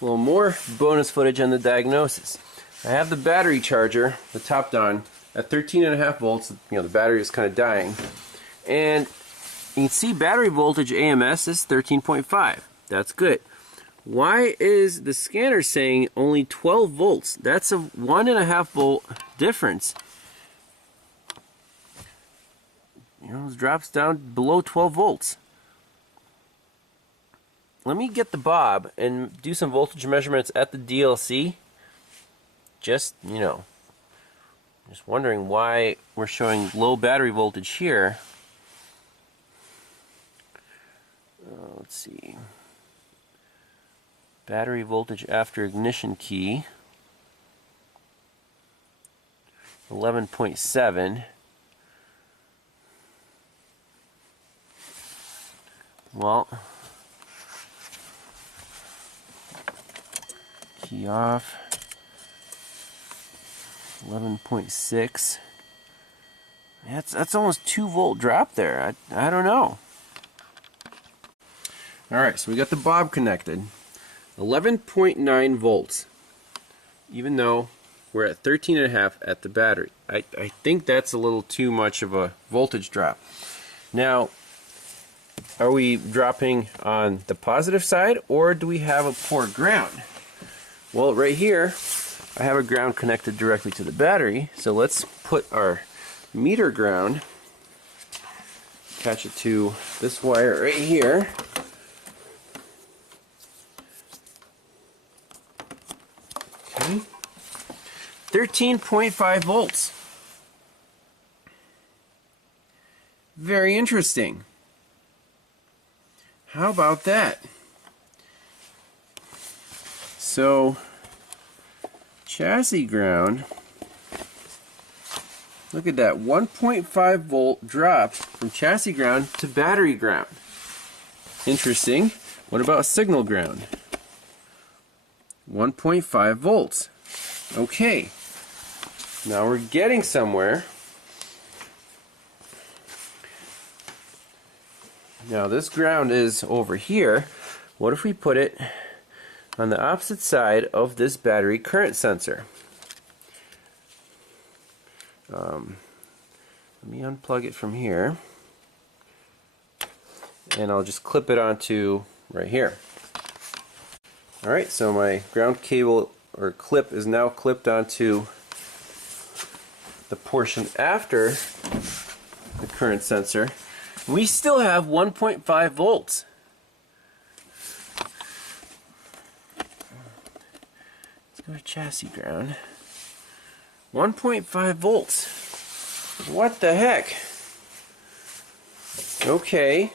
A little more bonus footage on the diagnosis. I have the battery charger, the TOPDON, at 13.5 volts. The battery is kind of dying. And you can see battery voltage AMS is 13.5. That's good. Why is the scanner saying only 12 volts? That's a 1.5 volt difference. It drops down below 12 volts. Let me get the Bob and do some voltage measurements at the DLC. Just wondering why we're showing low battery voltage here. Let's see. Battery voltage after ignition key. 11.7. Well, key off. 11.6. That's almost 2 volt drop there. I don't know. Alright, so we got the Bob connected. 11.9 volts. Even though we're at 13.5 at the battery. I think that's a little too much of a voltage drop. Now, are we dropping on the positive side, or do we have a poor ground? Well, right here I have a ground connected directly to the battery, so let's put our meter ground, attach it to this wire right here. Okay. 13.5 volts. Very interesting. How about that? So, chassis ground, look at that, 1.5 volt drop from chassis ground to battery ground. Interesting. What about signal ground? 1.5 volts. Okay, now we're getting somewhere. Now this ground is over here. What if we put it on the opposite side of this battery current sensor? Let me unplug it from here, and I'll just clip it onto right here. Alright, so my ground cable or clip is now clipped onto the portion after the current sensor. We still have 1.5 volts. Let's go to chassis ground. 1.5 volts. What the heck? Okay.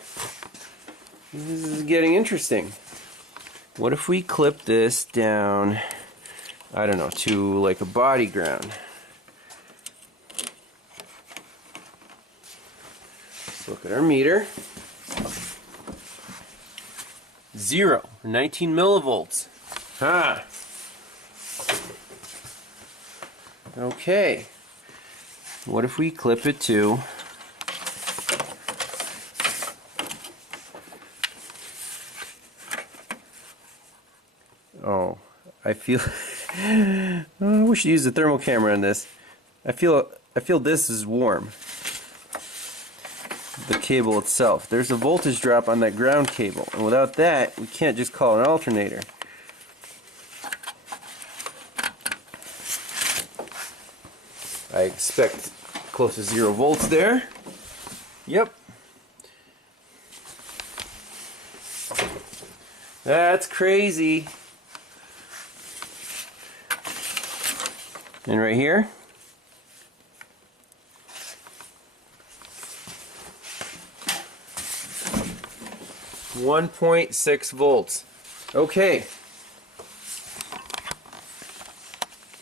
This is getting interesting. What if we clip this down, I don't know, to like a body ground? Let's look at our meter. 0, 19 millivolts. Ha! Okay. What if we clip it to I feel we should use the thermal camera on this. I feel this is warm. The cable itself. There's a voltage drop on that ground cable, and without that, we can't just call an alternator. I expect close to 0 volts there. Yep. That's crazy. And right here, .6 volts. Okay.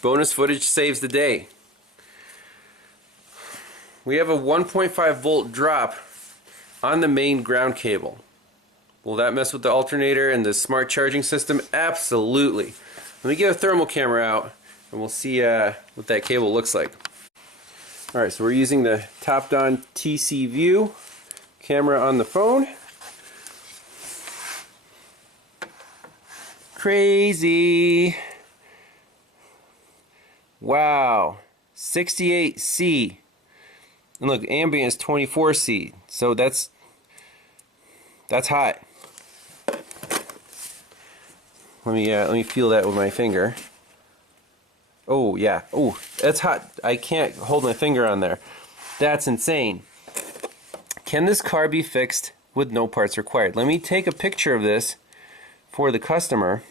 Bonus footage saves the day. We have a 1.5 volt drop on the main ground cable. Will that mess with the alternator and the smart charging system? Absolutely. Let me get a thermal camera out and we'll see what that cable looks like. Alright, so we're using the TOPDON TC View camera on the phone. crazy. Wow, 68C. And look, ambient is 24C. So that's hot. Let me feel that with my finger. Oh yeah. Oh, that's hot. I can't hold my finger on there. That's insane. Can this car be fixed with no parts required? Let me take a picture of this for the customer.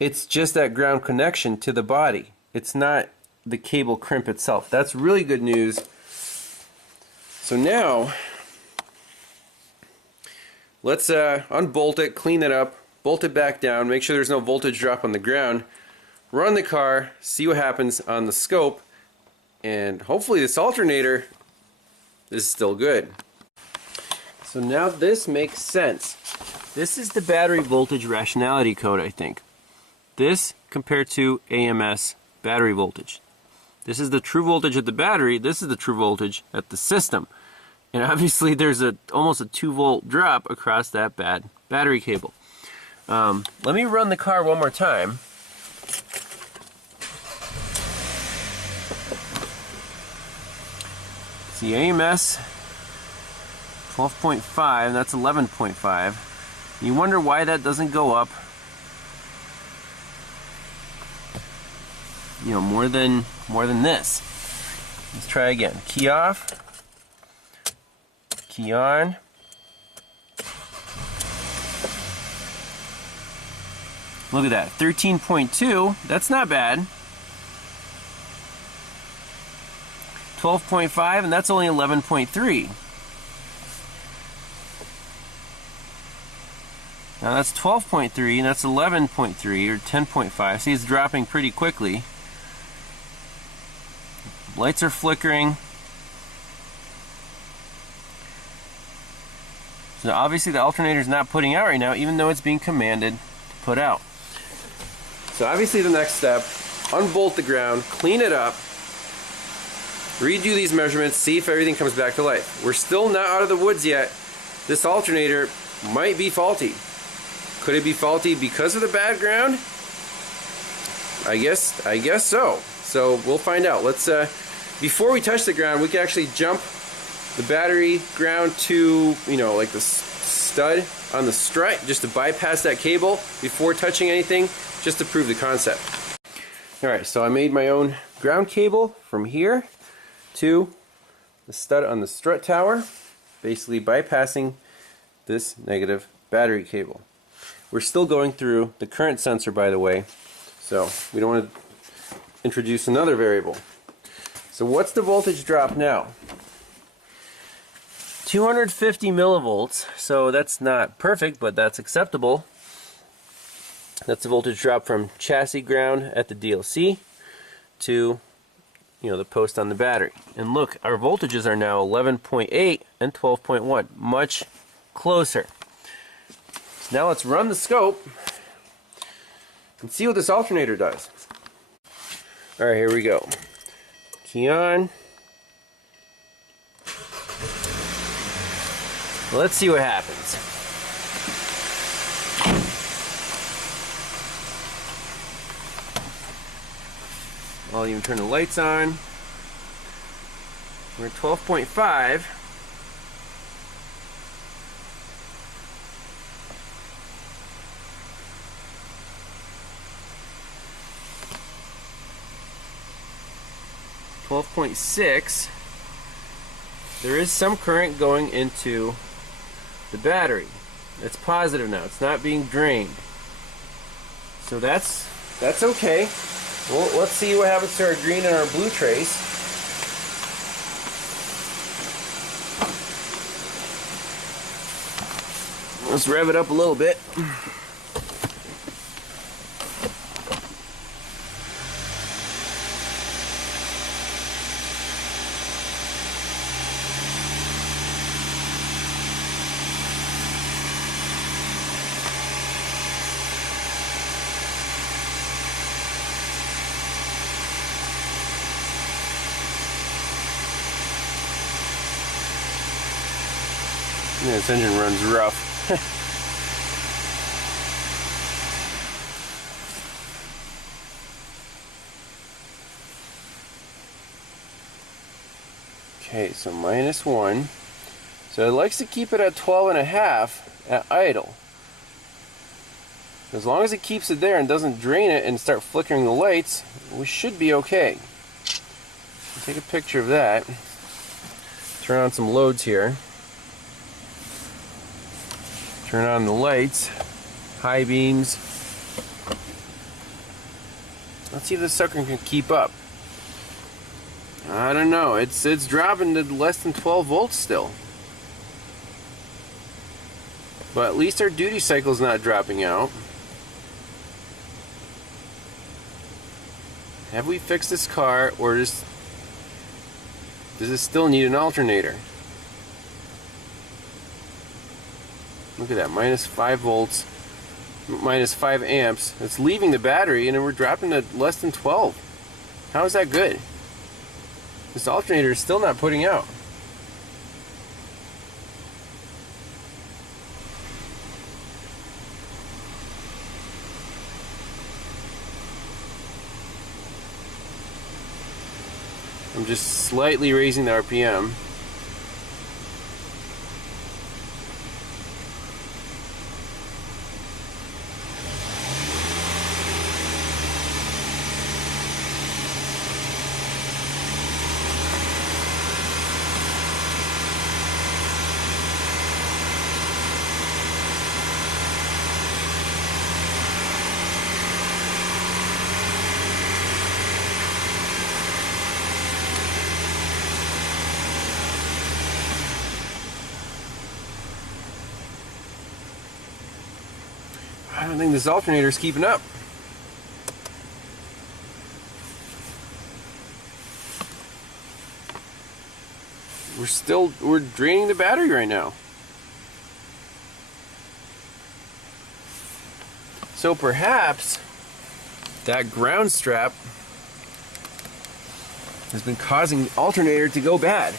It's just that ground connection to the body. It's not the cable crimp itself. That's really good news. So now, let's unbolt it, clean it up, bolt it back down, make sure there's no voltage drop on the ground, run the car, see what happens on the scope, and hopefully this alternator is still good. So now this makes sense. This is the battery voltage rationality code, I think. This compared to AMS battery voltage. This is the true voltage at the battery, this is the true voltage at the system. And obviously there's almost a 2-volt drop across that bad battery cable. Let me run the car one more time. See, AMS 12.5, that's 11.5. You wonder why that doesn't go up, you know, more than this. Let's try again. Key off, key on. Look at that, 13.2, that's not bad. 12.5, and that's only 11.3. Now that's 12.3, and that's 11.3, or 10.5. See, it's dropping pretty quickly. Lights are flickering. So obviously the alternator is not putting out right now, even though it's being commanded to put out. So obviously the next step, unbolt the ground, clean it up, redo these measurements, see if everything comes back to life. We're still not out of the woods yet. This alternator might be faulty. Could it be faulty because of the bad ground? I guess so. So we'll find out. Let's before we touch the ground, we can actually jump the battery ground to, you know, like the stud on the strut, just to bypass that cable before touching anything, just to prove the concept. Alright, so I made my own ground cable from here to the stud on the strut tower, basically bypassing this negative battery cable. We're still going through the current sensor, by the way, so we don't want to introduce another variable. So what's the voltage drop now? 250 millivolts, so that's not perfect, but that's acceptable. That's the voltage drop from chassis ground at the DLC to, you know, the post on the battery. And look, our voltages are now 11.8 and 12.1, much closer. So now let's run the scope and see what this alternator does. Alright, here we go. Key on. Let's see what happens. I'll even turn the lights on. We're at 12.5. .6. There is some current going into the battery. It's positive now. It's not being drained. So that's okay. Well, let's see what happens to our green and our blue trace. Let's rev it up a little bit. Yeah, this engine runs rough. Okay, so -1. So it likes to keep it at 12.5 at idle. As long as it keeps it there and doesn't drain it and start flickering the lights, we should be okay. Take a picture of that. Turn on some loads here. Turn on the lights, high beams. Let's see if this sucker can keep up. I don't know. It's dropping to less than 12 volts still. But at least our duty cycle's not dropping out. Have we fixed this car, or does it still need an alternator? Look at that, -5 volts, -5 amps. It's leaving the battery, and then we're dropping to less than 12. How is that good? This alternator is still not putting out. I'm just slightly raising the RPM. I don't think this alternator is keeping up. We're draining the battery right now. So perhaps that ground strap has been causing the alternator to go bad.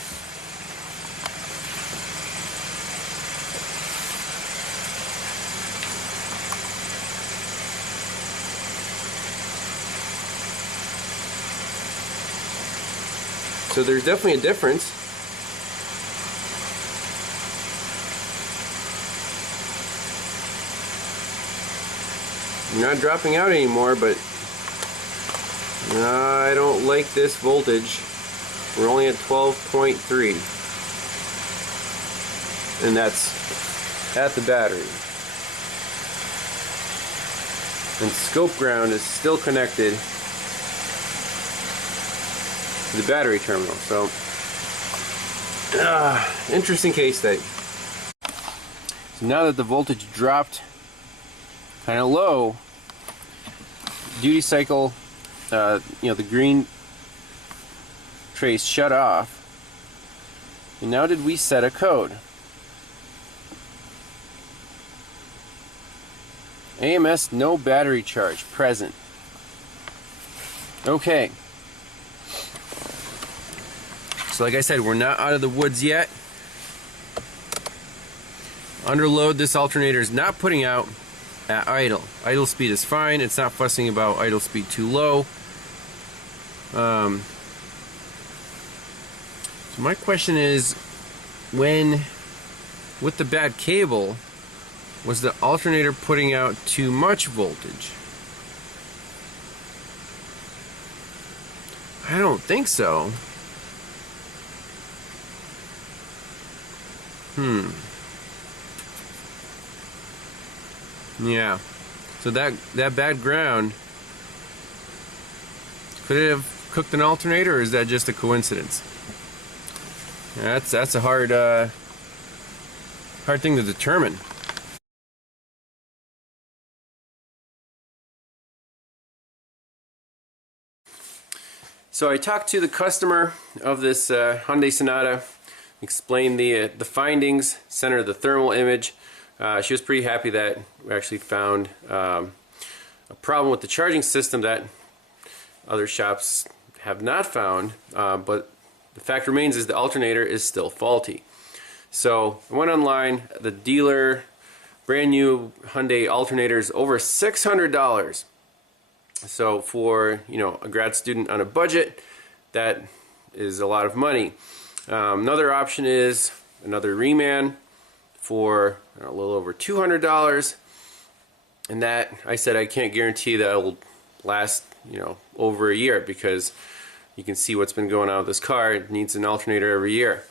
So there's definitely a difference. Not dropping out anymore, but I don't like this voltage. We're only at 12.3, and that's at the battery. And scope ground is still connected to the battery terminal. So, interesting case study. So now that the voltage dropped kind of low, duty cycle, the green trace shut off. And now did we set a code? AMS no battery charge present. Okay. So like I said, we're not out of the woods yet. Under load, this alternator is not putting out at idle. Idle speed is fine. It's not fussing about idle speed too low. So my question is, with the bad cable, was the alternator putting out too much voltage? I don't think so. Yeah. So that bad ground, could it have cooked an alternator, or is that just a coincidence? That's a hard thing to determine. So I talked to the customer of this Hyundai Sonata, explained the findings, sent her the thermal image. She was pretty happy that we actually found a problem with the charging system that other shops have not found, but the fact remains is the alternator is still faulty. So I went online, the dealer, brand new Hyundai alternators, over $600. So for, you know, a grad student on a budget, that is a lot of money. Another option is another reman for a little over $200, and that, I said, I can't guarantee that it'll last, you know, over a year, because you can see what's been going on with this car. It needs an alternator every year.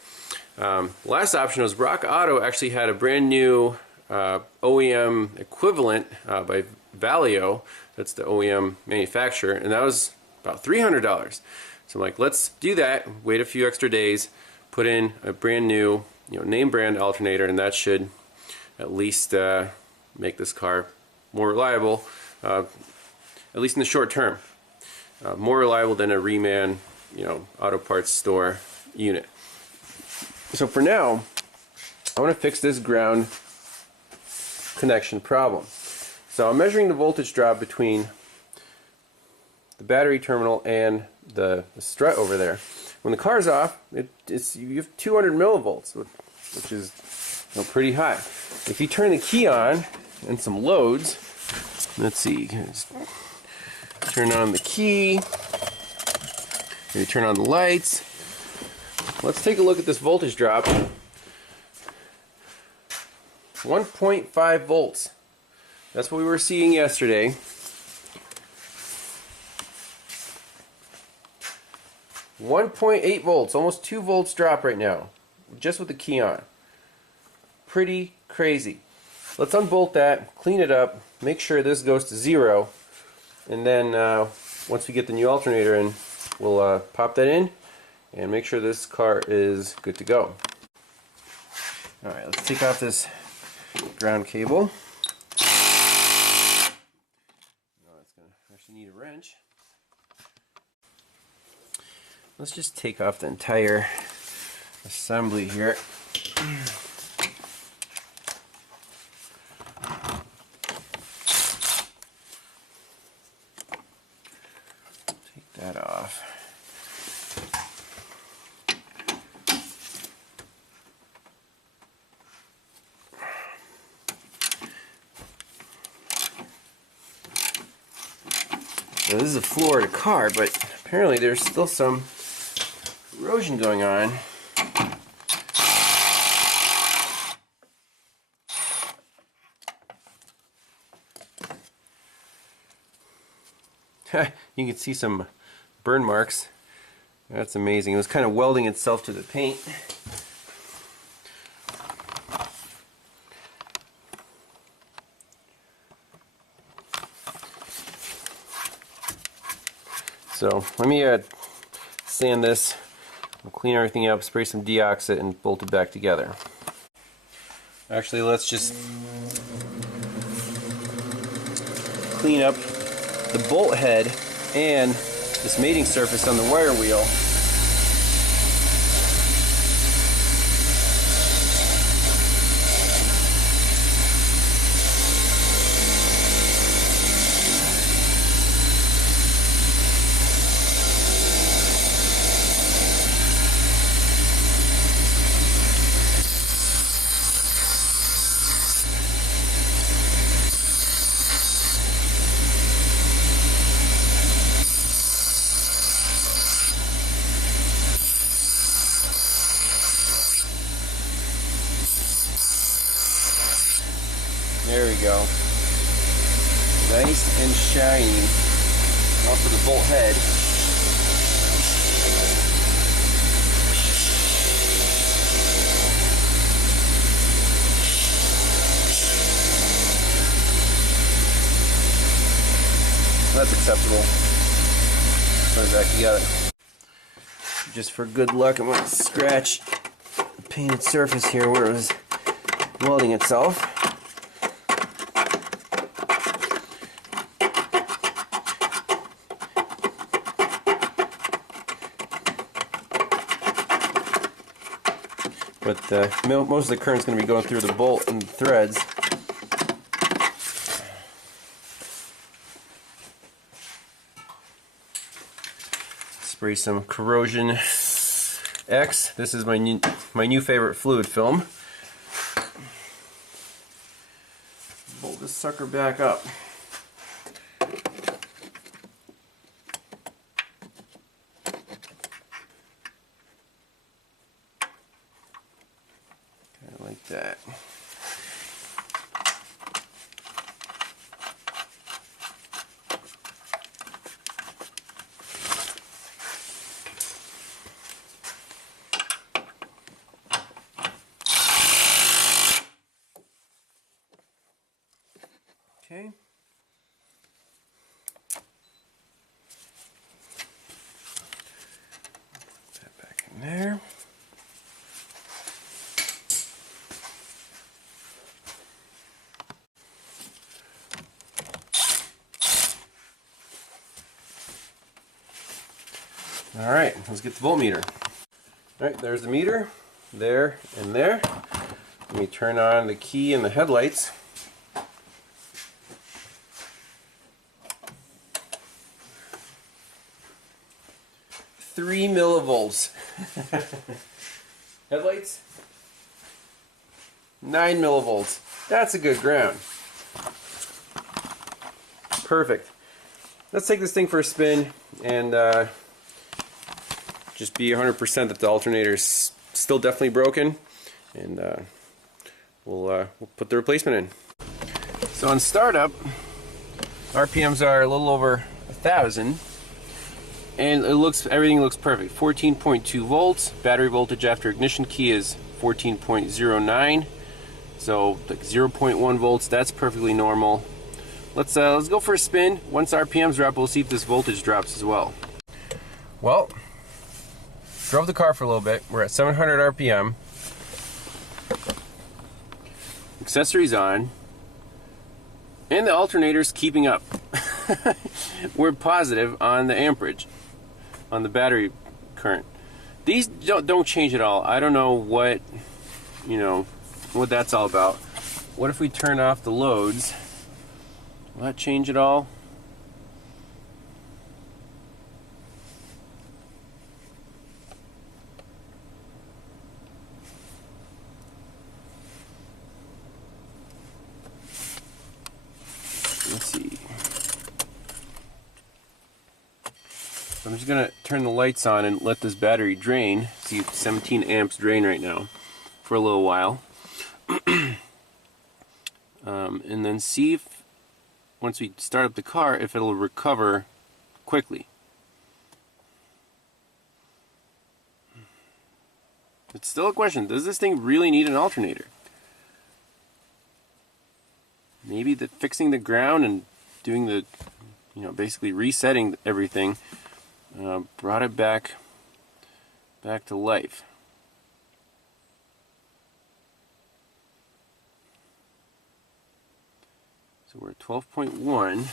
Last option was Rock Auto actually had a brand new OEM equivalent by Valeo. That's the OEM manufacturer, and that was about $300. So I'm like, let's do that, wait a few extra days, put in a brand new, you know, name brand alternator, and that should at least make this car more reliable, at least in the short term. More reliable than a reman, you know, auto parts store unit. So for now, I want to fix this ground connection problem. So I'm measuring the voltage drop between the battery terminal and the strut over there. When the car's off, you have 200 millivolts, which is, you know, pretty high. If you turn the key on and some loads, let's see, you can just turn on the key, maybe turn on the lights. Let's take a look at this voltage drop. 1.5 volts. That's what we were seeing yesterday. .8 volts, almost 2 volts drop right now, just with the key on. Pretty crazy. Let's unbolt that, clean it up, make sure this goes to 0, and then once we get the new alternator in, we'll pop that in and make sure this car is good to go. Alright, let's take off this ground cable. Oh, it's going to actually need a wrench. Let's just take off the entire assembly here. Take that off. Now, this is the floor of the car, but apparently there's still some erosion going on. You can see some burn marks. That's amazing. It was kind of welding itself to the paint. So let me sand this, we'll clean everything up, spray some deoxit, and bolt it back together. Actually, let's just clean up the bolt head and this mating surface on the wire wheel. There we go. Nice and shiny. Also the bolt head. That's acceptable. Put it back together. Just for good luck, I'm going to scratch the painted surface here where it was welding itself. But most of the current's going to be going through the bolt and the threads. Spray some corrosion X. This is my new favorite fluid film. Bolt this sucker back up. Kind of like that. Okay. Put that back in there. All right, let's get the voltmeter. All right, there's the meter, there and there. Let me turn on the key and the headlights. 3 millivolts. Headlights, 9 millivolts. That's a good ground. Perfect. Let's take this thing for a spin and just be 100% that the alternator is still definitely broken, and we'll put the replacement in. So on startup, RPMs are a little over 1,000. And everything looks perfect. 14.2 volts. Battery voltage after ignition key is 14.09. So like 0.1 volts. That's perfectly normal. Let's go for a spin. Once RPMs drop, we'll see if this voltage drops as well. Well, drove the car for a little bit. We're at 700 RPM. Accessories on, and the alternator's keeping up. We're positive on the amperage, on the battery current. These don't change at all. I don't know what that's all about. What if we turn off the loads? Will that change at all? Let's see. So I'm just going to turn the lights on and let this battery drain. See, 17 amps drain right now for a little while. And then see if, once we start up the car, if it'll recover quickly. It's still a question. Does this thing really need an alternator? Maybe fixing the ground and doing the, basically resetting everything brought it back to life. So we're at 12.1.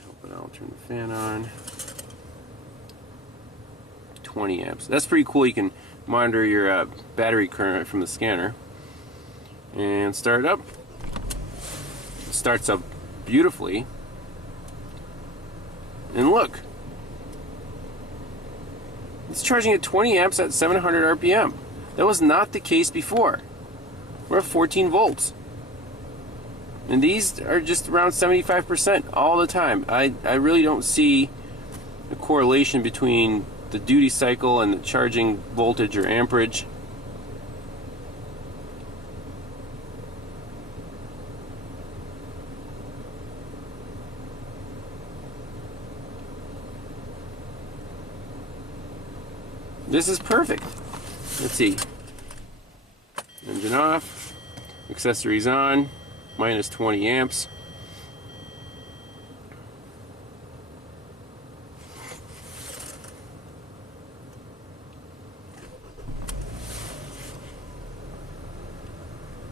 Help it out. Turn the fan on. 20 amps. That's pretty cool. You can monitor your battery current from the scanner. And start it up. It starts up beautifully. And look, it's charging at 20 amps at 700 RPM. That was not the case before. We're at 14 volts. And these are just around 75% all the time. I really don't see a correlation between the duty cycle and the charging voltage or amperage. This is perfect. Let's see. Engine off. Accessories on. Minus 20 amps.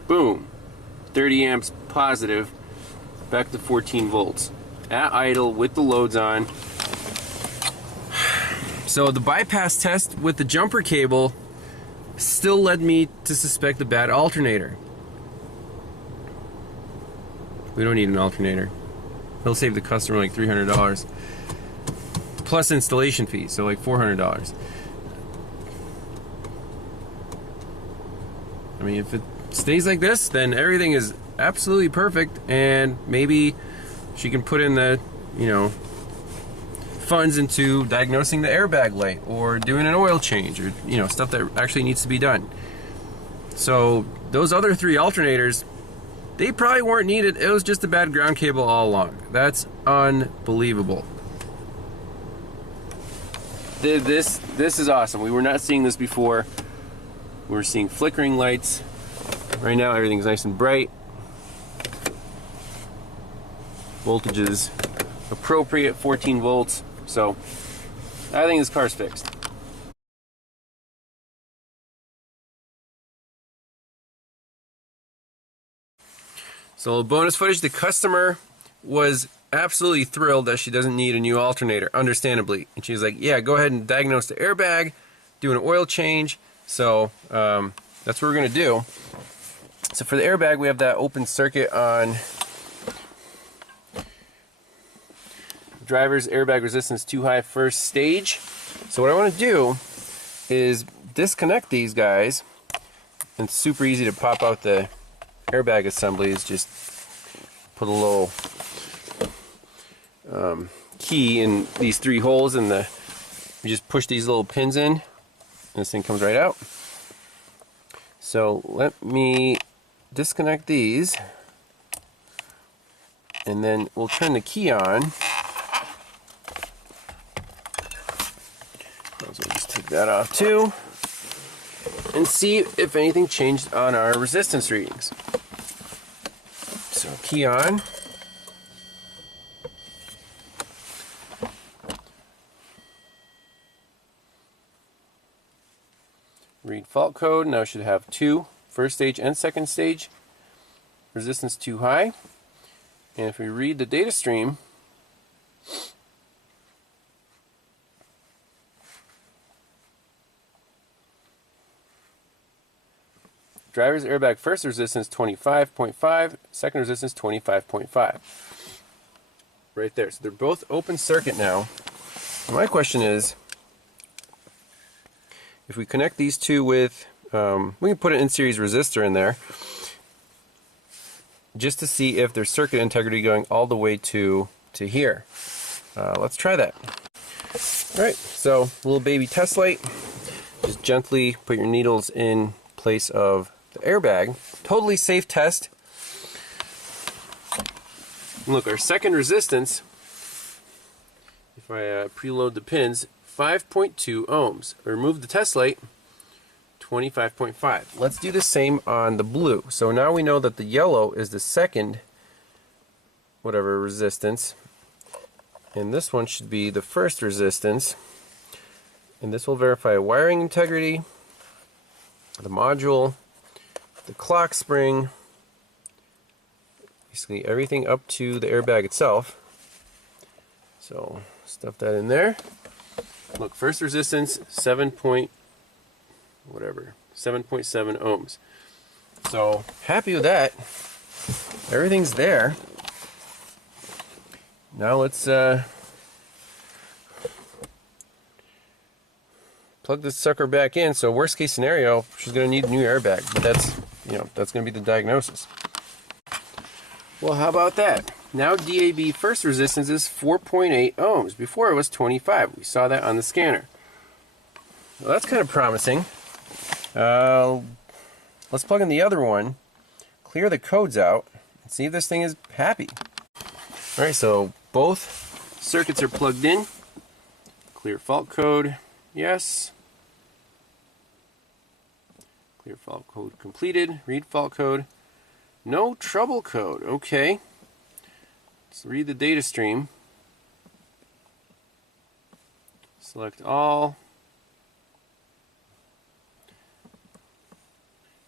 Boom. 30 amps positive. Back to 14 volts. At idle with the loads on. So the bypass test with the jumper cable still led me to suspect a bad alternator. We don't need an alternator. It'll save the customer like $300. plus installation fees, so like $400. I mean, if it stays like this, then everything is absolutely perfect, and maybe she can put in the, you know, funds into diagnosing the airbag light or doing an oil change, or, you know, stuff that actually needs to be done. So those other 3 alternators, they probably weren't needed. It was just a bad ground cable all along. That's unbelievable. This is awesome. We were not seeing this before. We were seeing flickering lights. Right now everything's nice and bright. Voltage is appropriate, 14 volts. So I think this car's fixed. So bonus footage, the customer was absolutely thrilled that she doesn't need a new alternator, understandably. And she's like, yeah, go ahead and diagnose the airbag, do an oil change. So that's what we're gonna do. So for the airbag, we have that open circuit on driver's airbag resistance too high first stage. So what I want to do is disconnect these guys. And it's super easy to pop out the airbag assemblies. Just put a little key in these 3 holes, and you just push these little pins in, and this thing comes right out. So let me disconnect these, and then we'll turn the key on. So just take that off too, and see if anything changed on our resistance readings. So key on. Read fault code. Now should have 2 first stage and second stage. Resistance too high. And if we read the data stream, driver's airbag first resistance 25.5, second resistance 25.5. Right there. So they're both open circuit now. My question is, if we connect these 2 with, we can put an in-series resistor in there, just to see if there's circuit integrity going all the way to here. Let's try that. Alright, so little baby test light. Just gently put your needles in place of the airbag. Totally safe test. Look, our second resistance, if I preload the pins, 5.2 ohms. Remove the test light, 25.5. Let's do the same on the blue. So now we know that the yellow is the second whatever resistance, and this one should be the first resistance, and this will verify wiring integrity, the module, the clock spring, basically everything up to the airbag itself. So stuff that in there. Look, first resistance 7.7 ohms. So happy with that. Everything's there. Now let's plug this sucker back in. So worst case scenario, she's going to need a new airbag, but that's, you know, that's going to be the diagnosis. Well, how about that? Now DAB first resistance is 4.8 ohms. Before it was 25. We saw that on the scanner. Well, that's kind of promising. Let's plug in the other one, clear the codes out, and see if this thing is happy. Alright, so both circuits are plugged in. Clear fault code, yes. Clear fault code completed. Read fault code. No trouble code. Okay. Let's read the data stream. Select all.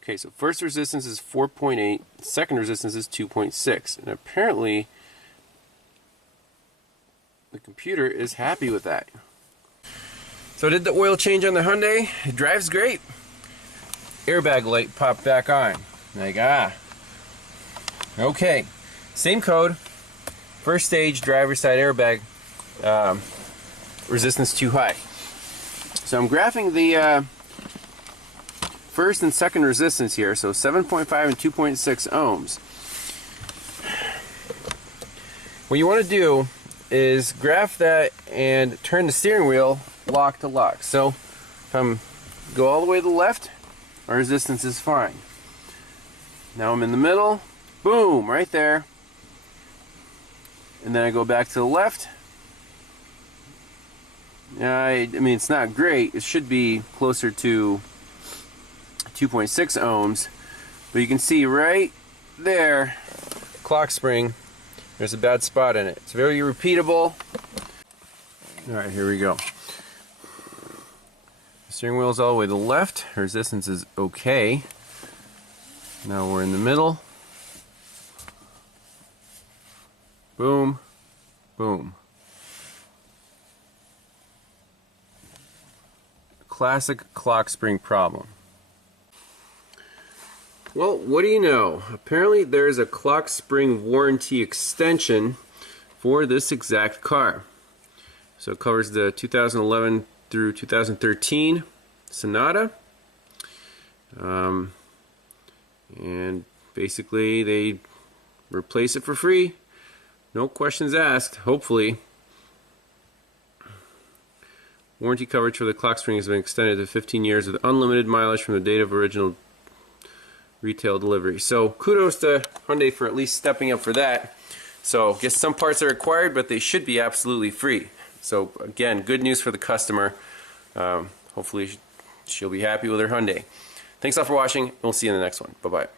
Okay, so first resistance is 4.8, second resistance is 2.6, and apparently the computer is happy with that. So I did the oil change on the Hyundai. It drives great. Airbag light popped back on. Like, okay, same code. First stage driver's side airbag resistance too high. So I'm graphing the first and second resistance here, so 7.5 and 2.6 ohms. What you want to do is graph that and turn the steering wheel lock to lock. So if I go all the way to the left, our resistance is fine. Now I'm in the middle, boom, right there. And then I go back to the left. I mean, it's not great. It should be closer to 2.6 ohms. But you can see right there, clock spring, there's a bad spot in it. It's very repeatable. Alright, here we go. The steering wheel is all the way to the left. Resistance is okay. Now we're in the middle. Boom, boom. Classic clock spring problem. Well, what do you know? Apparently there's a clock spring warranty extension for this exact car. So it covers the 2011 through 2013 Sonata. And basically they replace it for free. No questions asked, hopefully. Warranty coverage for the clock spring has been extended to 15 years with unlimited mileage from the date of original retail delivery. So kudos to Hyundai for at least stepping up for that. So I guess some parts are required, but they should be absolutely free. So again, good news for the customer. Hopefully she'll be happy with her Hyundai. Thanks all for watching. We'll see you in the next one. Bye-bye.